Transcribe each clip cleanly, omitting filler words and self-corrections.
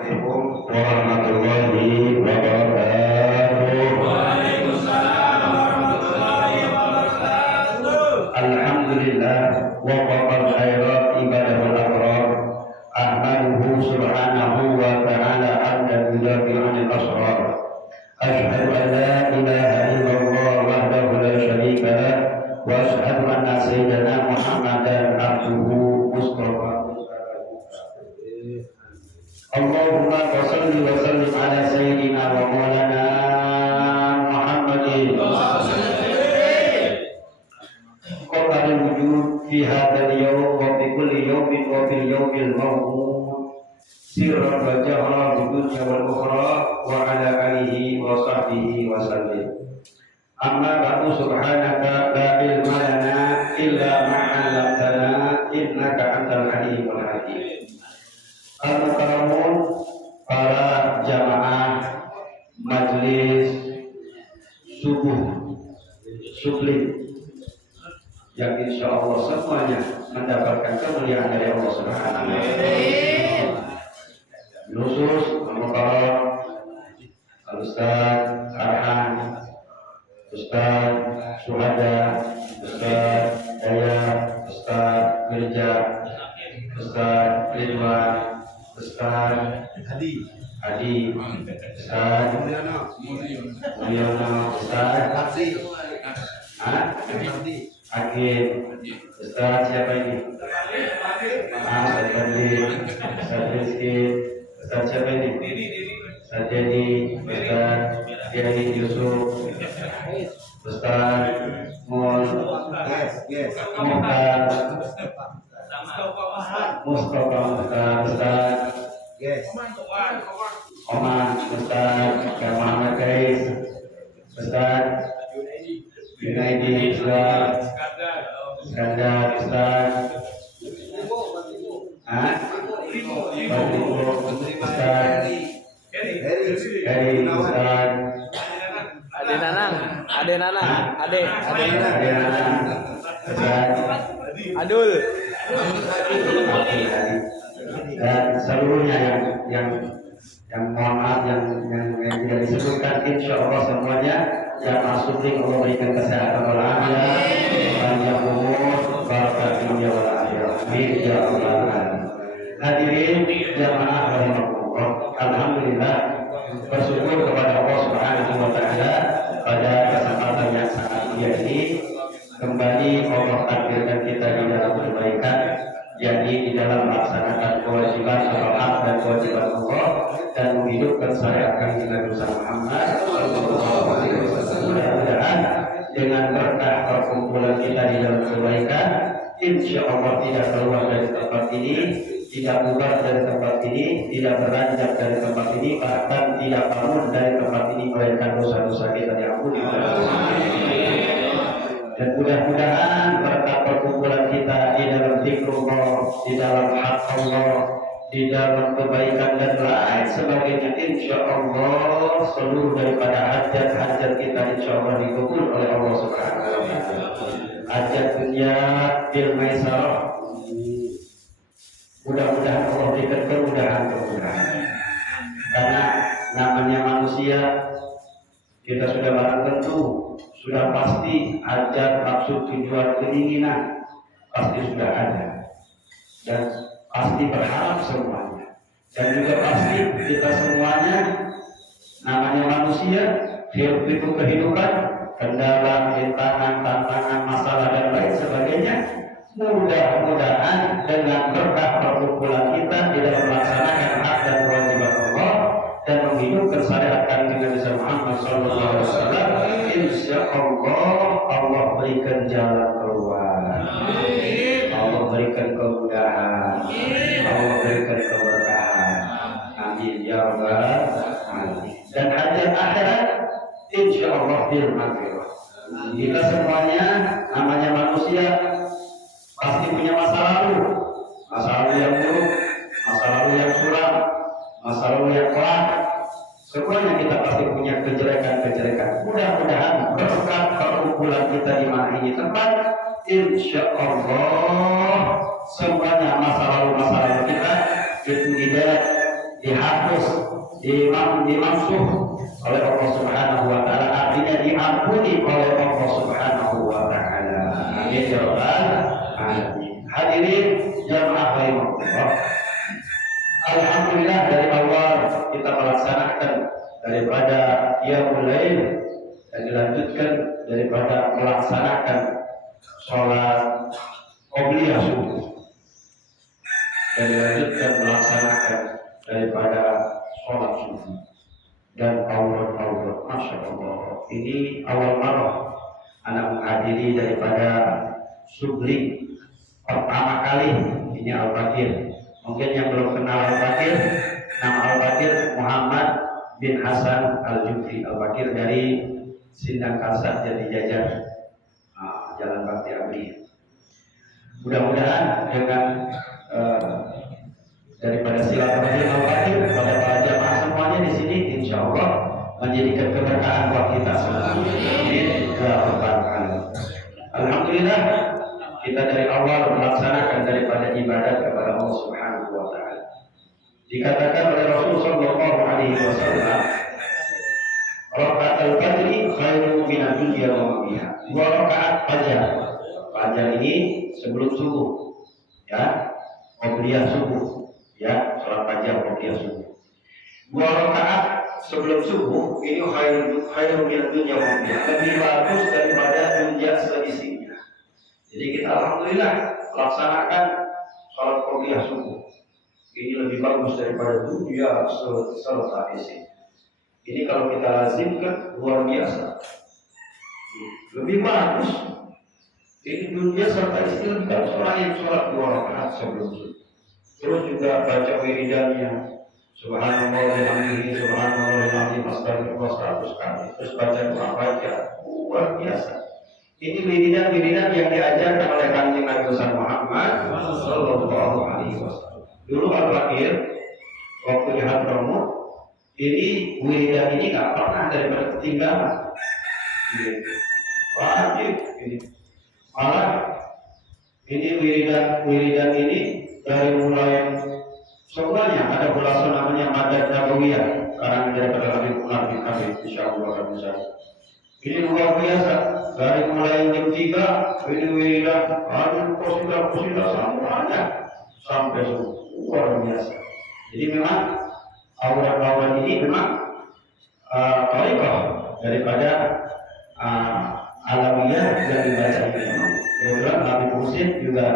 Assalamualaikum warahmatullahi wabarakatuh. Waalaikumsalam warahmatullahi wabarakatuh. Alhamdulillah wa qadal khairat ibadahul abrar. Ahmaduhu subhanahu wa ta'ala hamdan yudafi 'anil asrar. Asyhadu an la ilaha illallah wahdahu la syarika lah wa asyhadu anna sayyidana Muhammadan abduhu mustafa. Allahumma shalli wa sallim ala sayyidina wa maulana Muhammadin qadil wujud fi hadzal yawm wa fi kulli yawmin wa fil yawmil maw'ud sirran wa jahran fid dunya wal ukhra wa ala alihi wa sahbihi wa sallim. Amma ba'du, subhanaka la ilma lana illa ma 'allamtana innaka antal alimul hakim. Al-Mukarramun, para jamaah majelis subuh sublim yang insya Allah semuanya mendapatkan kemuliaan dari Allah Subhanahu wa Ta'ala. Khusus Al-Mukarram, Al-Ustaz Arhan, Ustaz Suhada, Ustaz Daya, Ustaz Mirja, Ustaz Ridwan, Ustaz Hadi, Ustaz Mulyono, Ustaz Hakim, Ustaz siapa ini? Ustaz Fadli, Ustaz Rizki, Ustaz siapa ini? Ustaz Jadi, Ustaz Diani Yusuf, Ustaz Mul, Mustafa, Ustaz Oman, Ustaz Muhammad Kais, Ustaz Junaidi, Ustaz Iskandar, Ustaz Ustaz Heri, Ustaz Ade Nanang, Ustaz Adul. Dan seluruhnya yang mohon maaf yang tidak disebutkan, insya Allah semuanya yang masuk di Allah berikan kesehatan walafiat, panjang umur, barakah dunia wal akhirat. Amin ya rabbal alamin. Hadirin jamaah rahimakumullah, alhamdulillah bersyukur kepada Allah Subhanahu wa Ta'ala pada kesempatan yang sangat mulia ini kembali Allah takdirkan kita di dalam kebaikan, yakni di dalam melaksanakan kewajiban atau hak dan kewajiban Allah dan menghidupkan syariat Nabi Muhammad sallallahu alaihi wasallam. Mudah-mudahan dengan berkah perkumpulan kita di dalam kebaikan, insya Allah tidak keluar dari tempat ini, tidak bubar dari tempat ini, tidak beranjak dari tempat ini, bahkan tidak bangun dari tempat ini melainkan dosa-dosa kita diampuni oleh Allah. Dan mudah-mudahan berkat perkumpulan kita di dalam zikrullah, di dalam hak Allah, di dalam kebaikan dan lain sebagainya, insya Allah seluruh daripada hajat-hajat kita insya Allah dikabul oleh Allah Subhanahu wa Ta'ala. Hajat dunia bil maisarah, mudah-mudahan Allah berikan kemudahan. Karena namanya manusia, kita sudah barang tentu, sudah pasti hajat, maksud, tujuan, keinginan pasti sudah ada dan pasti berharap semuanya, dan juga pasti kita semuanya namanya manusia hidup itu kehidupan, kendala, rintangan, tantangan, masalah dan lain sebagainya. Mudah-mudahan dengan berkah perkumpulan kita di dalam melaksanakan hak dan kewajiban Allah dan menghidupkan syariat Nabi Muhammad SAW, insya Allah berikan jalan keluar, Allah berikan kemudahan, Allah berikan keberkahan. Amin ya rabbal alamin. Dan hajat akhirat insya Allah bil maghfirah. Kita semuanya namanya manusia pasti punya masa lalu yang buruk, masa lalu yang suram, masa lalu yang kelam. Semuanya kita pasti punya kejelekan-kejelekan. Mudah-mudahan berkat perkumpulan kita di mana ini tempat, insya Allah semuanya masa lalu kita itu tidak dihapus, dimansuh oleh Allah Subhanahu wa taala, artinya diampuni oleh Allah Subhanahu wa taala. Amin ya rabbal alamin. Hadirin jamaah rahimakumullah. Alhamdulillah dari awal kita melaksanakan daripada qiyamul lail dan dilanjutkan daripada melaksanakan sholat qobliyah subuh dan dilanjutkan melaksanakan daripada sholat subuh dan awal-awal. Masya Allah, ini awal marah anak menghadiri daripada subling pertama kali. Ini Al-Bakir. Mungkin yang belum kenal Al-Bakir, nama Al-Bakir Muhammad bin Hasan Al-Jufri. Al-Bakir dari Sindang Kalsat Jati Jajar, Jalan Bakti Abdi. Mudah-mudahan dengan daripada silaturahmi Al-Bakir kepada para jamaah semuanya di sini, insya Allah menjadikan keberkahan buat kita semua. Amin. Alhamdulillah, kita dari awal melaksanakan daripada ibadat kepada Allah Subhanahu wa taala. Dikatakan oleh Rasulullah sallallahu alaihi wasallam, "Rakaatul fajri khairun minad dunya wa ma fiha." 2 rakaat fajar. Fajar ini sebelum subuh. Ya, qobliyah subuh. Ya, salat fajar qobliyah subuh. 2 rakaat sebelum subuh ini khairun minad dunya wa ma fiha. Lebih bagus daripada dunia seisinya. Jadi kita alhamdulillah melaksanakan salat qobliyah subuh. Ini lebih bagus daripada dunia serta isi. Ini kalau kita lazimkan luar biasa. Lebih bagus. Ini dunia serta isi lebih bagus orang yang sholat 2 rakaat sebelum subuh. Terus juga baca wiridannya. Subhanallah wa bihamdihi, subhanallah wa bihamdihi, astagfirullah 100 kali. Terus baca doa baca luar biasa. Ini wiridan yang diajarkan oleh Kanjeng Nabi besar Muhammad sallallahu alaihi wasallam. Dulu Al-Bakir waktu di Hadramut, ini wiridan ini nggak pernah daripada ketinggalan. Wajib ini. Malah ini wiridan ini dari mulai sebenarnya ada bulasan namanya Madad Nabawiyah karena daripada Habib Umar bin Habib, insyaallah akan bisa. Ini luar biasa. Dari mulai jam 3 ini wiridan, ada qasidah semuanya sampai luar biasa. Jadi memang aurat ini memang tariqah daripada alawiyah yang dibaca ini. Kemudian Habib Husin juga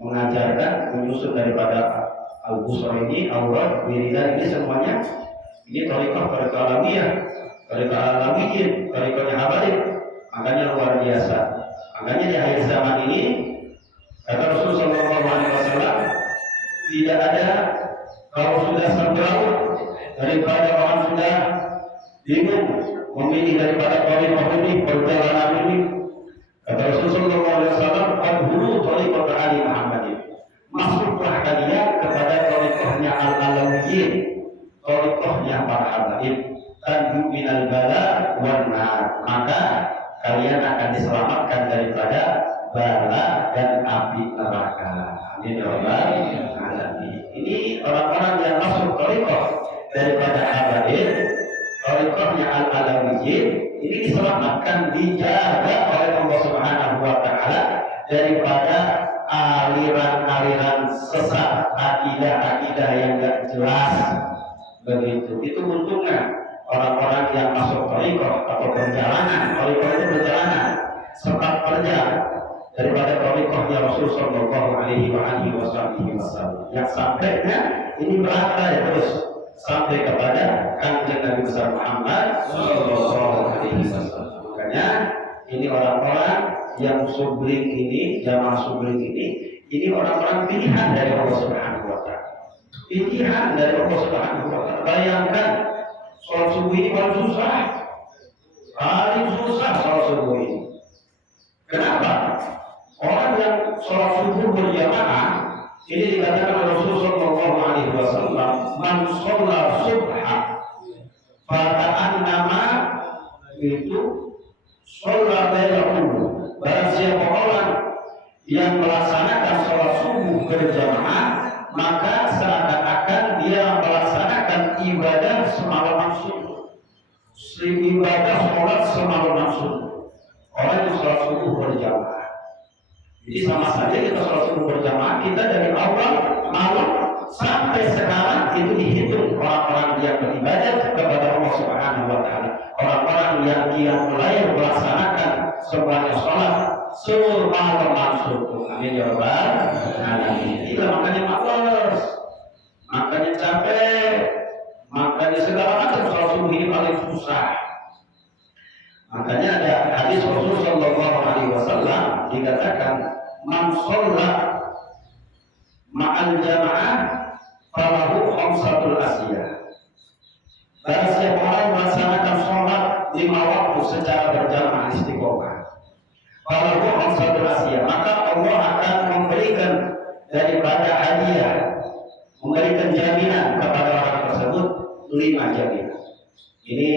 mengajarkan menyusun daripada Al-Busra ini, aurat wiridan ini semuanya ini tariqah alawiyah, tariqah alawiyin, tariqahnya Habaib. Makanya luar biasa. Makanya di akhir zaman ini kata Rasulullah SAW, tidak ada kalau sudah sampai daripada orang sudah bingung memilih daripada tariqah ini, perjalanan ini. Kata Rasulullah SAW, "Adhulu tariqah Ali Muhammadin." Masuklah kalian kepada tariqahnya al-alawiyyin, tariqahnya para habaib. Tanju minal bala wan nar. Maka kalian akan diselamatkan daripada bala dan api neraka. Amin ya rabbal alamin. Ini orang-orang yang masuk tariqah daripada habaib, tariqahnya al-alawiyyin, ini diselamatkan, dijaga oleh Allah Subhanahu wa taala daripada aliran-aliran sesat, akidah-akidah yang enggak jelas. Begitu. Itu untungnya orang-orang yang masuk tariqah atau perjalanan. Tariqah itu perjalanan, sempat kerja daripada tariqahnya Rasul sallallahu alaihi wasallam. Yang sampainya ini berada terus sampai kepada Kanjeng Nabi besar Muhammad sallallahu alaihi wasallam. Makanya ini orang-orang yang subling ini, jamaah subling ini orang-orang pilihan dari Allah Subhanahu wa taala. Pilihan dari Allah Subhanahu wa taala. Bayangkan sholat subuh ini paling susah sholat subuh ini. Kenapa? Orang yang sholat subuh berjamaah ini dikatakan oleh Rasulullah sallallahu alaihi wasallam, "Man shalla subha fata'annama itu shalla lailahu." Barang siapa orang yang melaksanakan sholat subuh berjamaah, maka seakan-akan dia melaksanakan ibadah semalaman subuh, ibadah sholat semalaman subuh. Orang yang sholat subuh berjamaah. Jadi sama saja kita sholat subuh berjamaah, kita dari awal malam sampai sekarang itu dihitung orang-orang yang beribadah kepada Allah Subhanahu wa Ta'ala, orang-orang yang mulai melaksanakan semuanya sholat semalaman subuh. Amin ya rabbal alamin. Itu makanya malas, makanya capek, makanya segala macam sholat subuh ini paling susah. Makanya ada hadis Rasulullah Shallallahu Alaihi Wasallam dikatakan, man sholat ma'al jamaah falahu khamsatul asiyah. Barang siapa orang melaksanakan sholat 5 waktu secara berjamaah istiqomah, falahu khamsatul asiyah, maka Allah akan memberikan daripada hadiah, memberikan jaminan kepada orang tersebut 5 jaminan. Ini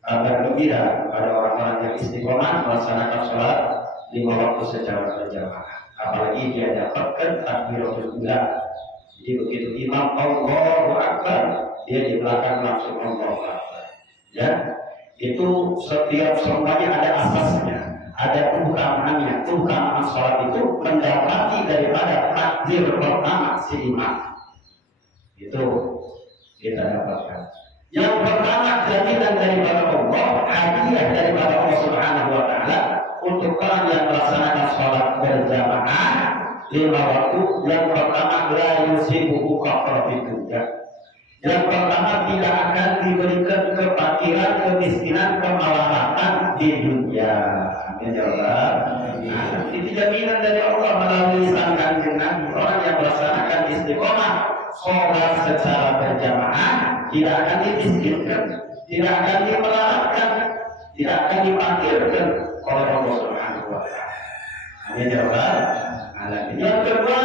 kabar gembira pada orang-orang yang istiqomah melaksanakan sholat 5 waktu secara berjamaah. Apalagi dia dapatkan takbiratul ula. Jadi begitu imam Allahu Akbar, dia di belakang langsung Allahu Akbar. Ya, itu setiap semuanya ada asasnya, ada keutamaannya. Keutamaan sholat itu mendapati daripada takbir pertama si imam. Itu kita dapatkan. Yang pertama jaminan daripada Allah, hadiah daripada Allah Subhanahu wa Ta'ala untuk orang yang melaksanakan sholat berjamaah 5 waktu. Yang pertama, la yusibuhu faqra fid dunya. Yang pertama, tidak akan diberikan kefakiran, kemiskinan, kemalahatan di dunia. Amin ya rabbal alamin. Itu jaminan dari Allah melalui sang Kanjeng Nabi. Orang yang melaksanakan istiqomah sholat secara berjamaah tidak akan dimiskinkan, tidak akan dimelaratkan, tidak akan dipakirkan oleh Allah Subhanahu wa Ta'ala. Amin ya rabbal alamin. Yang kedua,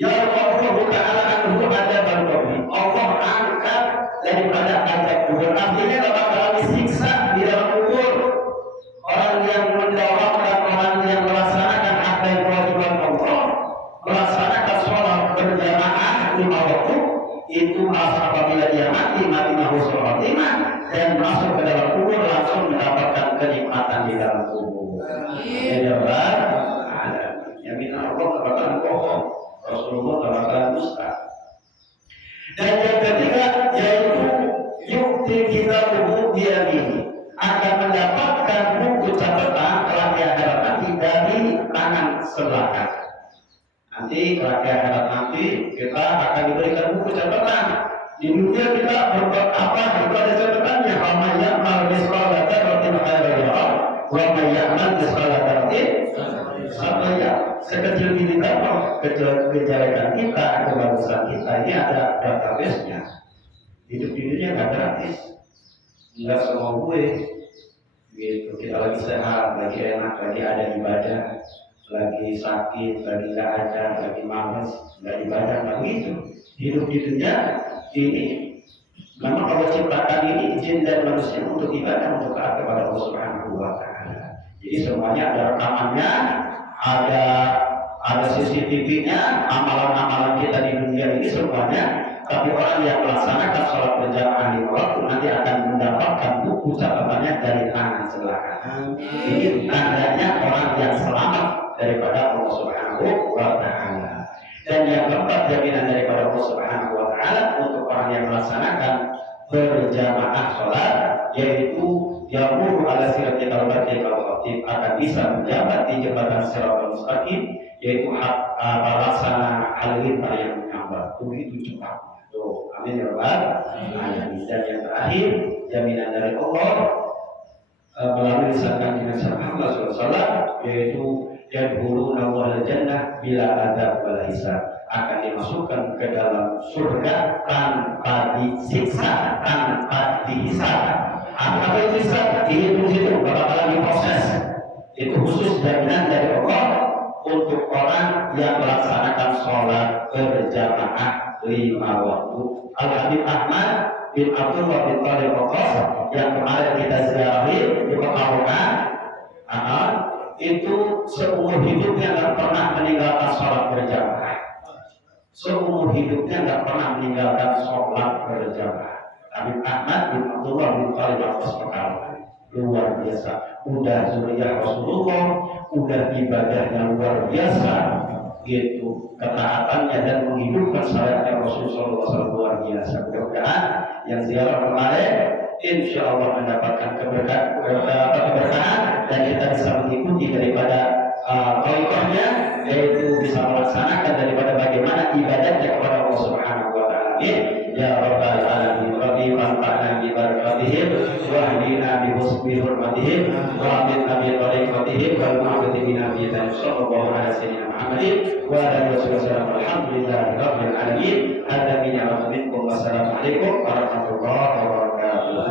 ya Allah Ta'ala anhu adzabal qabri. Allah angkat daripada azab kubur. Artinya tidak bakal disiksa di dalam kubur. Orang yang mendoakan, orang yang melaksanakan apa yang kewajiban Allah, melaksanakan sholat berjamaah 5 waktu, itu masa apabila dia matinya husnul khotimah dan masuk ke dalam kubur langsung mendapatkan kenikmatan di dalam kubur. Ya Allah, yamin Allah tak bakalan bohong, Rasulullah tak bakalan dusta. Dan yang ketiga yaitu yukti kita buku biyamini, akan mendapatkan buku catatan kelak di akhirat nanti dari tangan sebelah kanan. Nanti kelak di akhirat nanti kita akan diberikan buku catatan. Di dunia kita berbuat apa? Itu ada catatannya. Wa may ya'mal mithqala dzarratin khairan yarah wa may ya'mal mithqala dzarratin syarran yarah. Sekecil ini kejelekan kita, kebagusan kita, ini ada database-nya. Hidup di dunia nggak gratis, nggak semua gue. Gitu. Kita lagi sehat, lagi enak, lagi ada ibadah, lagi sakit, lagi nggak ada, lagi malas, nggak ibadah, nggak begitu. Hidup di dunia ini, memang Allah ciptakan ini jin dan manusia untuk ibadah, untuk taat kepada Allah Subhanahu wa Ta'ala. Jadi semuanya ada rekamannya, ada CCTV-nya, amalan-amalan kita di dunia ini semuanya. Tapi orang yang melaksanakan sholat berjamaah 5 waktu nanti akan mendapatkan buku catatannya dari tangan sebelah kanan. Ini tandanya orang yang selamat daripada Allah Subhanahu wa Ta'ala. Dan yang keempat, jaminan daripada Allah Subhanahu wa Ta'ala untuk orang yang melaksanakan berjamaah sholat, yaitu yamuru ala siratil mustaqim, akan bisa menjabat di jembatan siratal mustaqim, yaitu pelaksana halilintar yang menyambar begitu cepat. Tuh, amin ya rabbal alamin. Dan yang terakhir, jaminan dari Allah melalui sabda Nabi Muhammad SAW, yaitu yadkhuluna wal jannah bila adzab wal hisab, akan dimasukkan ke dalam surga tanpa disiksa, tanpa dihisab. Apa itu hisab? Dihitung bakal diproses. Itu khusus jaminan dari Allah untuk orang yang melaksanakan sholat berjamaah 5 waktu. Al-Habib Ahmad bin Abdullah bin Talib Qas yang kemarin kita ziarahi di Pekalongan, itu seumur hidupnya tidak pernah meninggalkan sholat berjamaah. seumur hidupnya nggak pernah meninggalkan sholat berjamaah. Habib Ahmad bin Abdullah bin Thalib Al-Pekalongan luar biasa, udah zuriyah Rasulullah, udah ibadahnya luar biasa, gitu, ketaatannya dan menghidupkan syariatnya Rasulullah SAW luar biasa. Mudah-mudahan yang ziarah kemarin insya Allah mendapatkan keberkahan dan kita bisa mengikuti daripada kaitannya, yaitu bisa melaksanakan daripada bagaimana ibadahnya kepada Allah Subhanahu wa taala. Ya Rabbal alamin, Rabbi manfa'na bi barakatihim wa ahdina bi hurmatihim wa amin bi tariqatihim wal ma'budi bi nabiyina sallallahu alaihi wasallam Muhammadin wa alihi wasallam. Alhamdulillahi rabbil alamin. Hadza min minkum. Wassalamu alaikum warahmatullahi wabarakatuh.